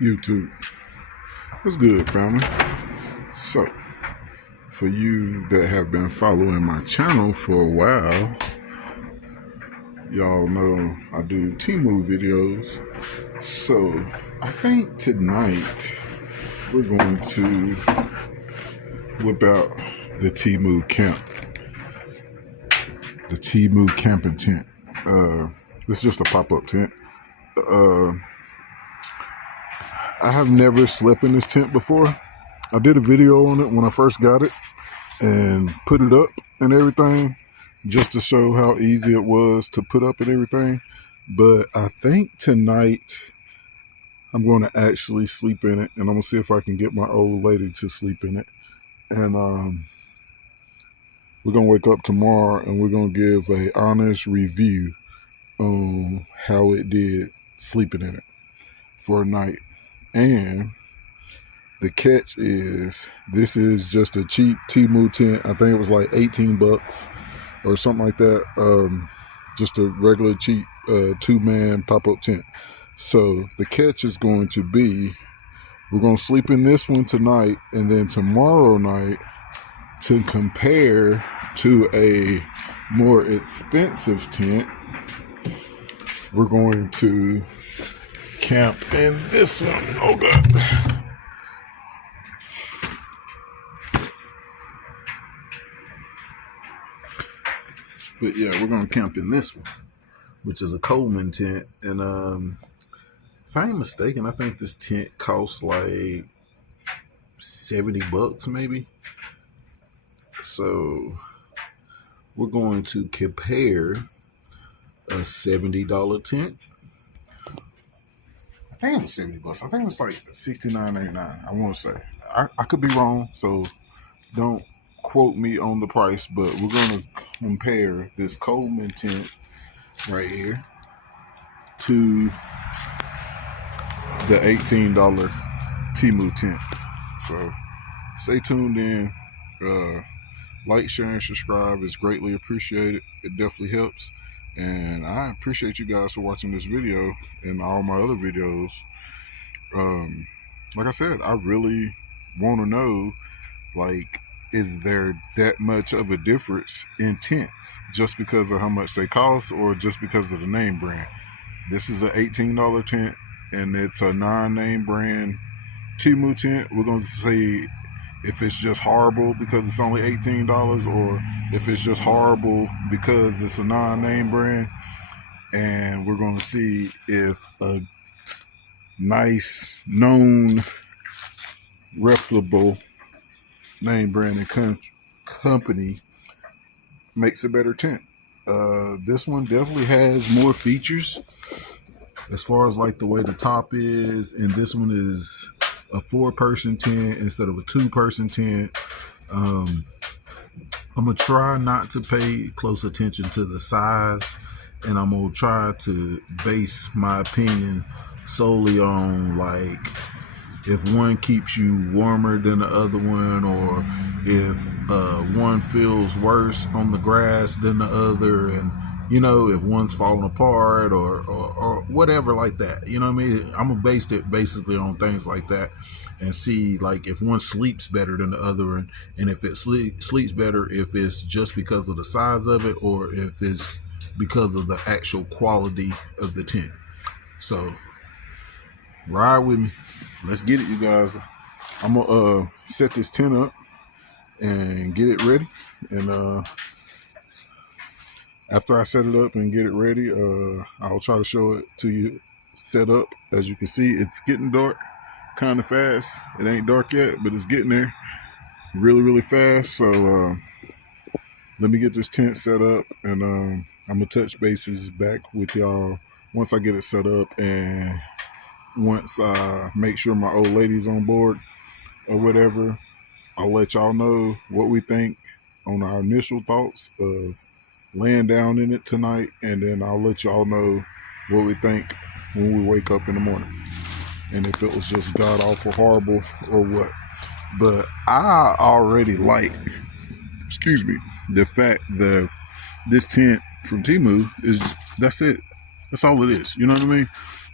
YouTube, what's good, family? So, for you that have been following my channel for a while, y'all know I do Temu videos. So, I think tonight we're going to whip out the Temu camping tent. This is just a pop-up tent. I have never slept in this tent before. I did a video on it when I first got it and put it up and everything just to show how easy it was to put up and everything. But I think tonight I'm going to actually sleep in it, and I'm going to see if I can get my old lady to sleep in it. And we're going to wake up tomorrow and we're going to give an honest review on how it did sleeping in it for a night. And the catch is, this is just a cheap Temu tent. I think it was like 18 bucks or something like that. Just a regular cheap 2-man pop-up tent. So the catch is going to be, we're going to sleep in this one tonight, and then tomorrow night, to compare to a more expensive tent, we're going to camp in this one. Oh God. But yeah, we're gonna camp in this one, which is a Coleman tent. And if I ain't mistaken, I think this tent costs like 70 bucks maybe. So we're going to compare a $70 tent. I think it was 70 bucks. I think it was like $69.99. I want to say. I could be wrong, so don't quote me on the price. But we're going to compare this Coleman tent right here to the $18 Temu tent. So stay tuned in. Like, share, and subscribe is greatly appreciated. It definitely helps. And I appreciate you guys for watching this video and all my other videos. Like I said, I really want to know, like, is there that much of a difference in tents just because of how much they cost or just because of the name brand? This is an $18 tent and it's a non-name brand Temu tent. We're going to say if it's just horrible because it's only $18 or if it's just horrible because it's a non-name brand. And we're going to see if a nice, known, reputable name brand and company makes a better tent. This one definitely has more features as far as like the way the top is, and this one is a 4-person tent instead of a 2-person tent. I'm gonna try not to pay close attention to the size, and I'm gonna try to base my opinion solely on like if one keeps you warmer than the other one, or if one feels worse on the grass than the other, and you know, if one's falling apart or whatever like that. You know what I mean? I'm gonna base it basically on things like that and see like if one sleeps better than the other, and if it sleeps better, if it's just because of the size of it or if it's because of the actual quality of the tent. So ride with me. Let's get it, you guys. I'm gonna set this tent up and get it ready, and after I set it up and get it ready, I'll try to show it to you set up. As you can see, it's getting dark kind of fast. It ain't dark yet, but it's getting there really, really fast. So let me get this tent set up, and I'm gonna touch bases back with y'all once I get it set up, and once I make sure my old lady's on board or whatever. I'll let y'all know what we think on our initial thoughts of laying down in it tonight, and then I'll let y'all know what we think when we wake up in the morning, and if it was just god awful horrible or what. But I already like, the fact that this tent from Temu that's it. That's all it is. You know what I mean?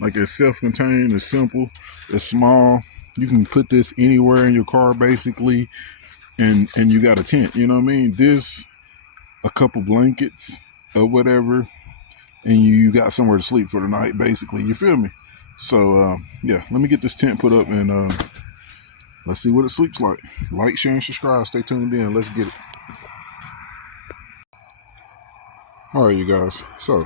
Like, it's self-contained, it's simple, it's small. You can put this anywhere in your car basically, and you got a tent. You know what I mean? This, a couple blankets or whatever, and you got somewhere to sleep for the night basically. You feel me? So yeah, let me get this tent put up, and let's see what it sleeps like. Like, share, and subscribe. Stay tuned in. Let's get it. All right, you guys. So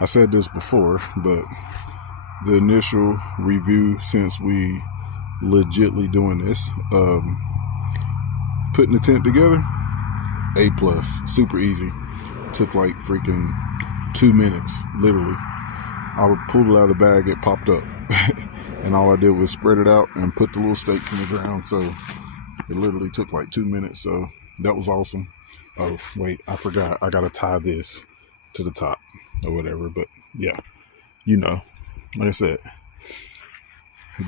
I said this before, but the initial review since we legitly doing this, putting the tent together, A+, super easy. Took like freaking 2 minutes, literally. I pulled it out of the bag, it popped up. And all I did was spread it out and put the little stakes in the ground. So it literally took like 2 minutes. So that was awesome. Oh, wait, I forgot. I got to tie this to the top or whatever. But yeah, you know, like I said,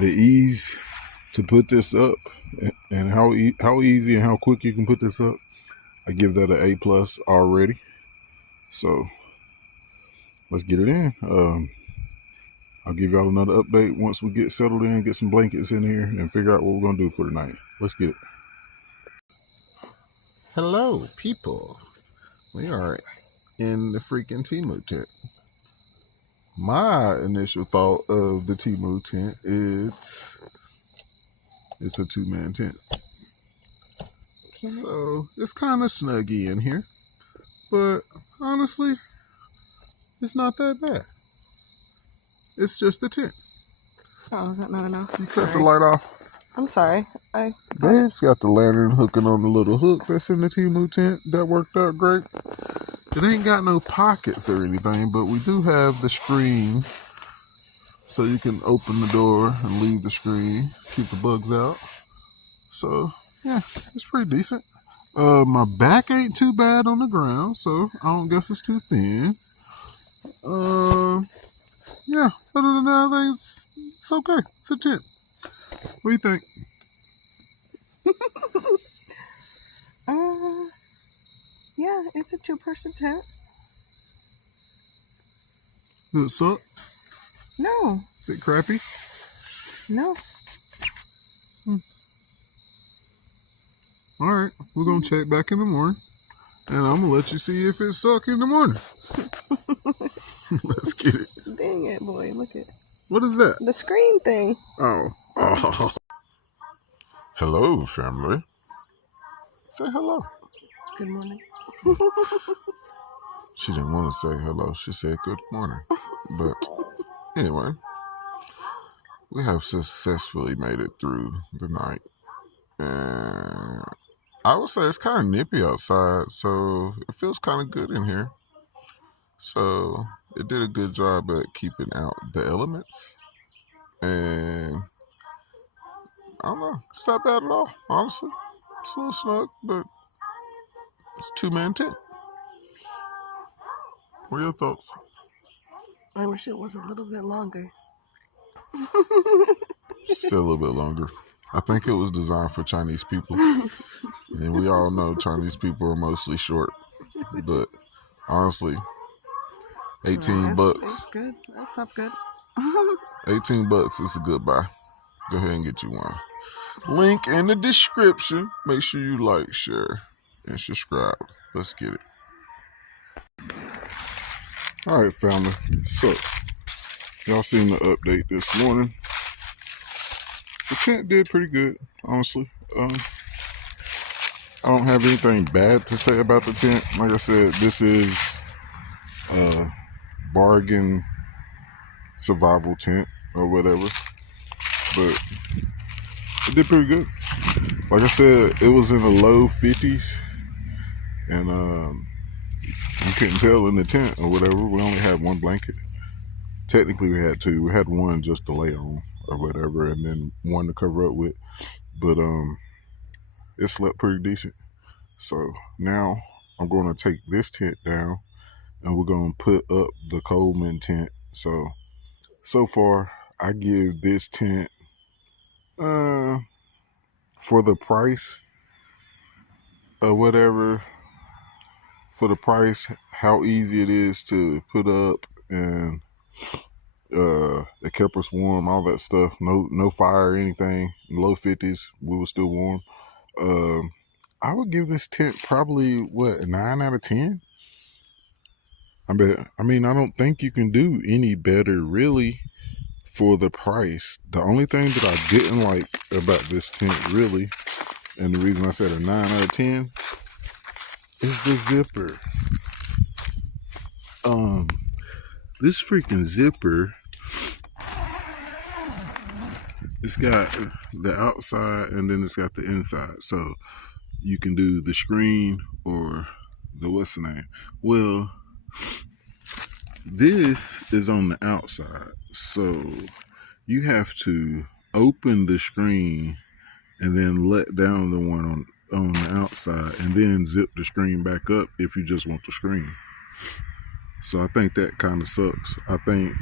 the ease to put this up and how easy and how quick you can put this up, I give that an A+ already. So let's get it in. I'll give y'all another update once we get settled in, get some blankets in here, and figure out what we're going to do for the night. Let's get it. Hello, people. We are in the freaking Temu tent. My initial thought of the Temu tent is it's a 2-man tent. So it's kind of snuggy in here, but honestly, it's not that bad. It's just a tent. Oh, is that not enough? Cut the light off. I'm sorry. Babe's got the lantern hooking on the little hook that's in the Temu tent. That worked out great. It ain't got no pockets or anything, but we do have the screen, so you can open the door and leave the screen, keep the bugs out. So yeah, it's pretty decent. My back ain't too bad on the ground, so I don't guess it's too thin. Yeah, other than that, I think it's okay. It's a tent. What do you think? Yeah, it's a 2-person tent. Does it suck? No. Is it crappy? No. All right, we're gonna check back in the morning, and I'm gonna let you see if it suck in the morning. Let's get it. Dang it, boy! Look at. What is that? The screen thing. Oh. Hello, family. Say hello. Good morning. She didn't want to say hello. She said good morning. But anyway, we have successfully made it through the night. And I would say it's kind of nippy outside, so it feels kind of good in here. So it did a good job at keeping out the elements. And I don't know, it's not bad at all, honestly. It's a little snug, but it's a 2-man tent. What are your thoughts? I wish it was a little bit longer. Still a little bit longer. I think it was designed for Chinese people. And we all know Chinese people are mostly short. But honestly, 18 bucks. That's good. That's not good. 18 bucks is a good buy. Go ahead and get you one. Link in the description. Make sure you like, share, and subscribe. Let's get it. All right, family. So, y'all seen the update this morning. The tent did pretty good, honestly. I don't have anything bad to say about the tent. Like I said, this is a bargain survival tent or whatever. But it did pretty good. Like I said, it was in the low 50s. and you couldn't tell in the tent or whatever. We only had one blanket. Technically, we had two. We had one just to lay on or whatever, and then one to cover up with. But it slept pretty decent. So now I'm going to take this tent down, and we're going to put up the Coleman tent. So far, I give this tent, for the price or whatever, for the price, how easy it is to put up, and it kept us warm, all that stuff. No fire or anything. Low 50s, we were still warm. I would give this tent probably a 9 out of 10. I mean, I don't think you can do any better really for the price. The only thing that I didn't like about this tent really, and the reason I said a 9 out of 10, is the zipper. This freaking zipper, it's got the outside and then it's got the inside. So you can do the screen or the what's the name. Well, this is on the outside. So you have to open the screen and then let down the one on the outside and then zip the screen back up if you just want the screen. So I think that kind of sucks. I think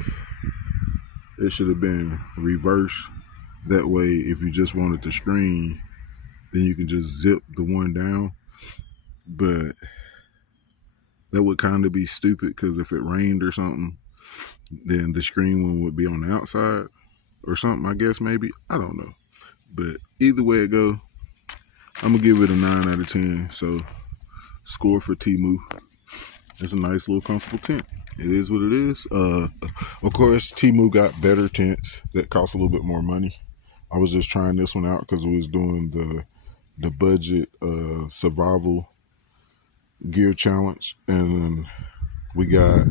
it should have been reversed. That way, if you just wanted the screen, then you can just zip the one down. But that would kind of be stupid, because if it rained or something, then the screen one would be on the outside or something, I guess, maybe. I don't know. But either way it go, I'm going to give it a 9 out of 10. So, score for Temu. It's a nice little comfortable tent. It is what it is. Of course, Temu got better tents that cost a little bit more money. I was just trying this one out because we was doing the budget survival gear challenge, and we got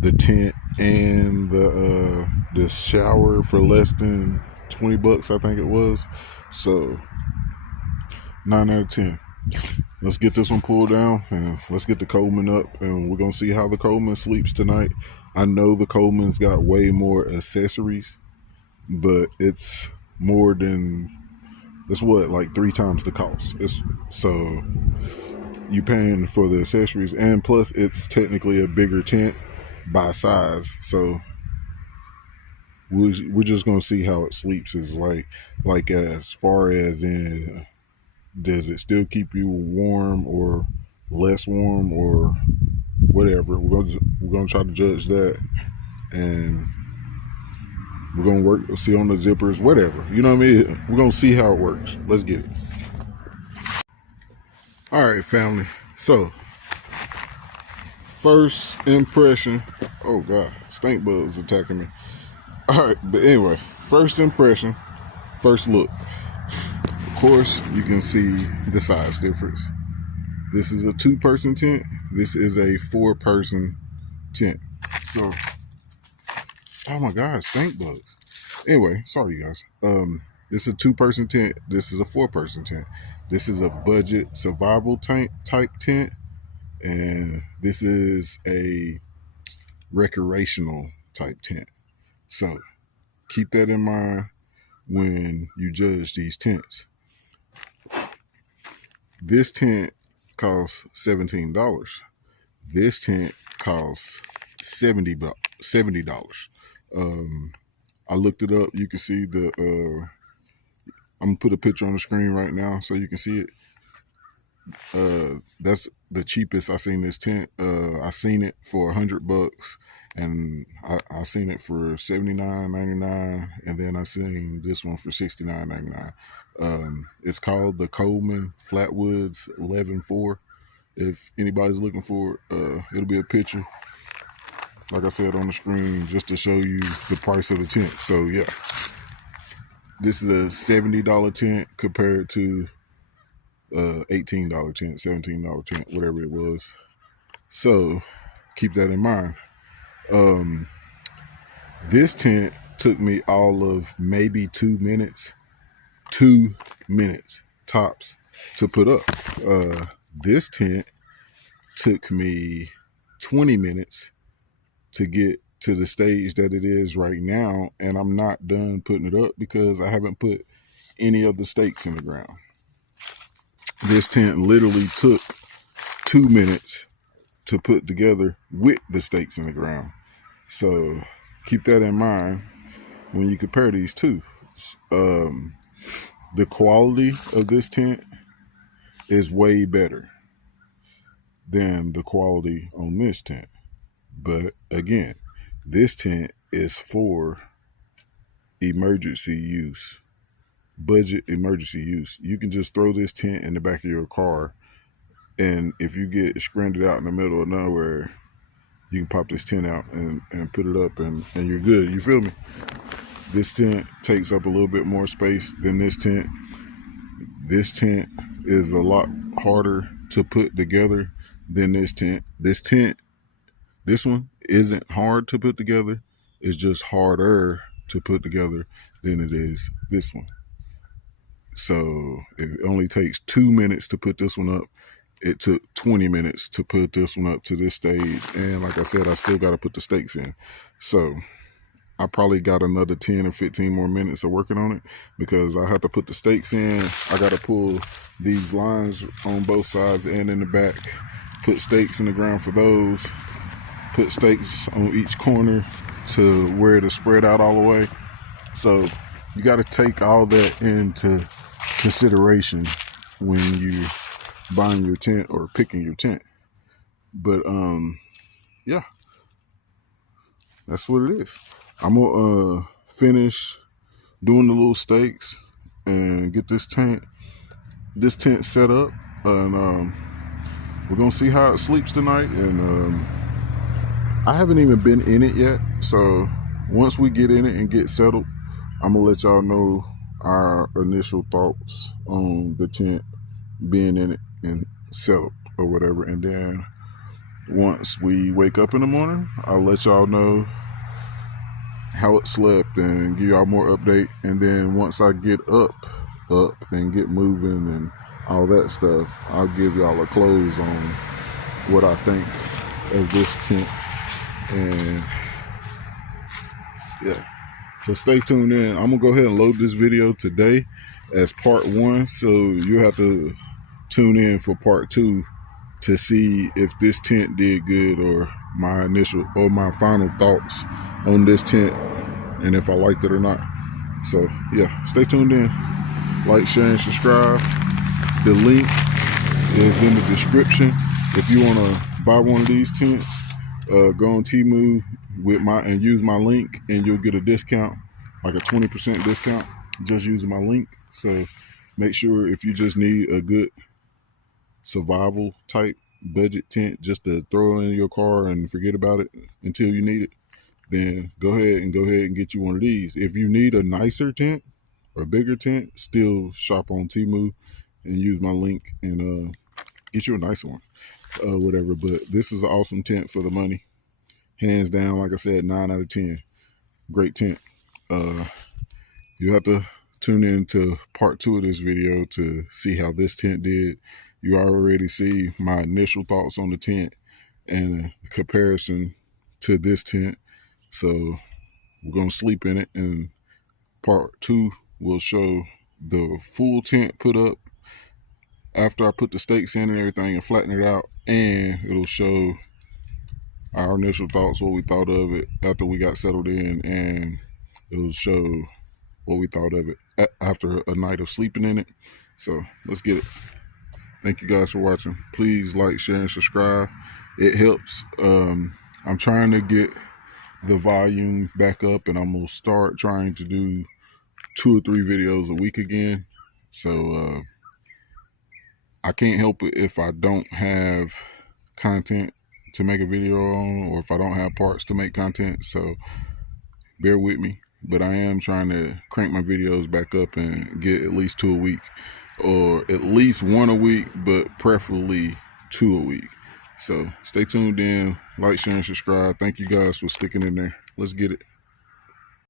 the tent and the shower for less than $20, I think it was. So 9 out of 10. Let's get this one pulled down and let's get the Coleman up, and we're gonna see how the Coleman sleeps tonight. I know the Coleman's got way more accessories, but it's more than, it's like 3 times the cost. So you paying for the accessories, and plus it's technically a bigger tent by size. So we're just gonna see how it sleeps. Is like as far as in, does it still keep you warm or less warm or whatever. We're gonna try to judge that, and we're gonna see on the zippers, whatever. You know what I mean? We're gonna see how it works. Let's get it. All right, family. So first impression. Oh God, stink bugs attacking me. All right, but anyway, first impression, first look. Of course, you can see the size difference. This is a 2-person tent. This is a 4-person tent. So, oh my God, stink bugs. Anyway, sorry you guys. This is a 2-person tent. This is a 4-person tent. This is a budget survival type tent, and this is a recreational type tent. So keep that in mind when you judge these tents. This tent costs $17. This tent costs $70. I looked it up. You can see I'm gonna put a picture on the screen right now so you can see it. That's the cheapest I seen this tent. I seen it for $100, and I seen it for $79.99, and then I seen this one for $69.99. It's called the Coleman Flatwoods 11.4. If anybody's looking for it, it'll be a picture, like I said, on the screen, just to show you the price of the tent. So yeah, this is a $70 tent compared to $18 tent, $17 tent, whatever it was. So keep that in mind. This tent took me all of maybe 2 minutes, 2 minutes tops to put up. This tent took me 20 minutes to get to the stage that it is right now, and I'm not done putting it up because I haven't put any of the stakes in the ground. This tent literally took 2 minutes to put together with the stakes in the ground. So keep that in mind when you compare these two. The quality of this tent is way better than the quality on this tent. But again, this tent is for emergency use, budget emergency use. You can just throw this tent in the back of your car, and if you get stranded out in the middle of nowhere, you can pop this tent out and put it up, and you're good. You feel me? This tent takes up a little bit more space than this tent. This tent is a lot harder to put together than this tent. This one isn't hard to put together. It's just harder to put together than it is this one. So it only takes 2 minutes to put this one up. It took 20 minutes to put this one up to this stage. And like I said, I still got to put the stakes in. So I probably got another 10 or 15 more minutes of working on it because I have to put the stakes in. I got to pull these lines on both sides and in the back, put stakes in the ground for those, put stakes on each corner to where to spread out all the way. So you got to take all that into consideration when you buying your tent or picking your tent. But yeah, that's what it is. I'm gonna finish doing the little stakes and get this tent set up, and we're gonna see how it sleeps tonight. And I haven't even been in it yet, so once we get in it and get settled, I'm gonna let y'all know our initial thoughts on the tent being in it and settled or whatever. And then once we wake up in the morning, I'll let y'all know how it slept and give y'all more update. And then once I get up and get moving and all that stuff, I'll give y'all a close on what I think of this tent. And yeah, so stay tuned in. I'm gonna go ahead and load this video today as part 1, so you have to tune in for part 2 to see if this tent did good, or my initial or my final thoughts on this tent and if I liked it or not. So yeah, stay tuned in. Like, share, and subscribe. The link is in the description. If you want to buy one of these tents, go on Temu and use my link, and you'll get a discount, like a 20% discount, just using my link. So make sure, if you just need a good survival type budget tent just to throw in your car and forget about it until you need it, then go ahead and get you one of these. If you need a nicer tent or a bigger tent, still shop on Temu and use my link and get you a nicer one, whatever. But this is an awesome tent for the money, hands down. Like I said, 9 out of 10. Great tent. You have to tune in to part 2 of this video to see how this tent did. You already see my initial thoughts on the tent and a comparison to this tent. So we're going to sleep in it, and part 2 will show the full tent put up after I put the stakes in and everything and flatten it out, and it'll show our initial thoughts, what we thought of it after we got settled in, and it'll show what we thought of it after a night of sleeping in it. So let's get it. Thank you guys for watching. Please like, share, and subscribe. It helps. I'm trying to get the volume back up, and I'm gonna start trying to do 2 or 3 videos a week again. So I can't help it if I don't have content to make a video on, or if I don't have parts to make content. So bear with me, but I am trying to crank my videos back up and get at least 2 a week, or at least 1 a week, but preferably 2 a week. So stay tuned in, like, share, and subscribe. Thank you guys for sticking in there. Let's get it.